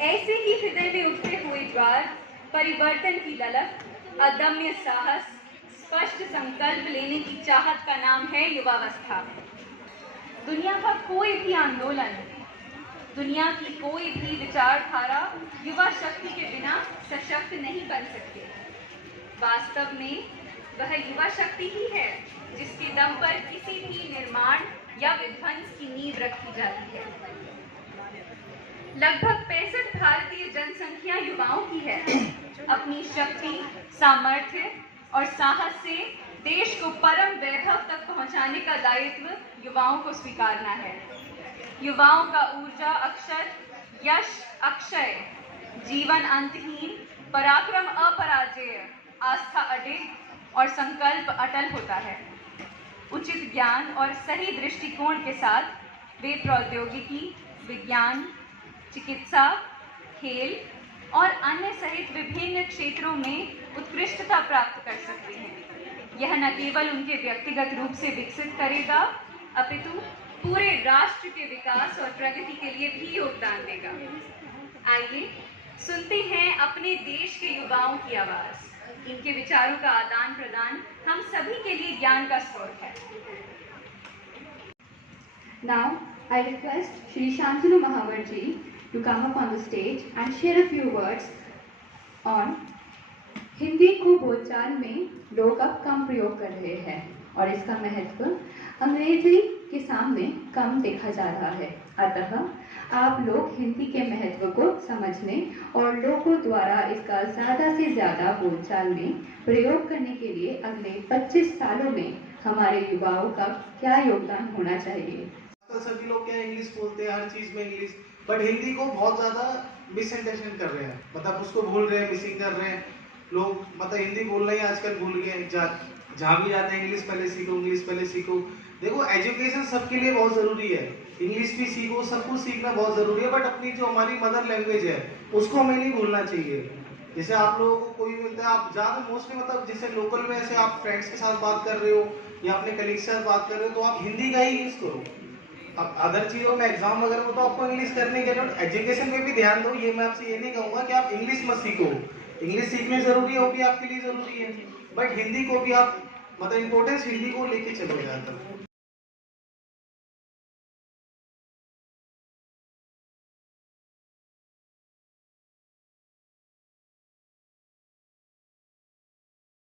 ऐसे ही हृदय में उठते हुए द्वार, परिवर्तन की ललक, अदम्य साहस, स्पष्ट संकल्प लेने की चाहत का नाम है युवावस्था। दुनिया का कोई भी आंदोलन, दुनिया की कोई भी विचारधारा युवा शक्ति के बिना सशक्त नहीं बन सकती। वास्तव में वह युवा शक्ति ही है जिसके दम पर किसी भी निर्माण या विध्वंस की नींव रखी जाती है। लगभग 65 भारतीय जनसंख्या युवाओं की है। अपनी शक्ति, सामर्थ्य और साहस से देश को परम वैभव तक पहुंचाने का दायित्व युवाओं को स्वीकारना है। युवाओं का ऊर्जा अक्षर, यश अक्षय, जीवन अंतहीन, पराक्रम अपराजेय, आस्था अडिग और संकल्प अटल होता है। उचित ज्ञान और सही दृष्टिकोण के साथ वे प्रौद्योगिकी, विज्ञान, चिकित्सा, खेल और अन्य सहित विभिन्न क्षेत्रों में उत्कृष्टता प्राप्त कर सकते हैं। यह न केवल उनके व्यक्तिगत रूप से विकसित करेगा, अपितु पूरे राष्ट्र के विकास और प्रगति के लिए भी योगदान देगा। आइए सुनते हैं अपने देश के युवाओं की आवाज। इनके विचारों का आदान प्रदान हम सभी के लिए ज्ञान का स्रोत है। Now, I request Shri Shantanu Mahavar ji to come up on the stage and share a few words on Hindi को बोलचाल में लोग अब कम प्रयोग कर रहे हैं और इसका महत्व अंग्रेजी के सामने कम देखा जा रहा है। अतः आप लोग हिंदी के महत्व को समझने और लोगों द्वारा इसका ज़्यादा से ज़्यादा बोलचाल में प्रयोग करने के लिए अगले 25 सालों में हमारे युवाओं का क्या योगदान होना चाहिए। तो सभी लोग क्या इंग्लिश बोलते हैं, हर चीज में इंग्लिश, बट हिंदी को बहुत ज्यादा मिसअंडरस्टैंड कर रहे हैं, मतलब उसको भूल रहे हैं, मिसिंग कर रहे हैं लोग। मतलब हिंदी बोलना ही आजकल भूल गए। जहाँ भी जाते हैं इंग्लिश पहले सीखो, इंग्लिश पहले सीखो। देखो एजुकेशन सबके लिए बहुत जरूरी है, इंग्लिश भी सीखो, सब कुछ सीखना बहुत जरूरी है, बट अपनी जो हमारी मदर लैंग्वेज है उसको हमें नहीं भूलना चाहिए। जैसे आप लोगों को कोई मिलता है, आप ज्यादा मोस्टली मतलब जैसे लोकल में ऐसे आप फ्रेंड्स के साथ बात कर रहे हो या अपने कलीग के साथ बात कर रहे हो तो आप हिंदी का ही यूज करो। अब अदर चीजों में एग्जाम वगैरह में तो आपको इंग्लिश करने के लिए एजुकेशन में भी ध्यान दो। ये मैं आपसे ये नहीं कहूंगा कि आप इंग्लिश मत सीखो, इंग्लिश सीखनी जरूरी है, वो भी आपके लिए जरूरी है, बट हिंदी को भी आप मतलब इम्पोर्टेंस हिंदी को लेके चलो ज्यादातर।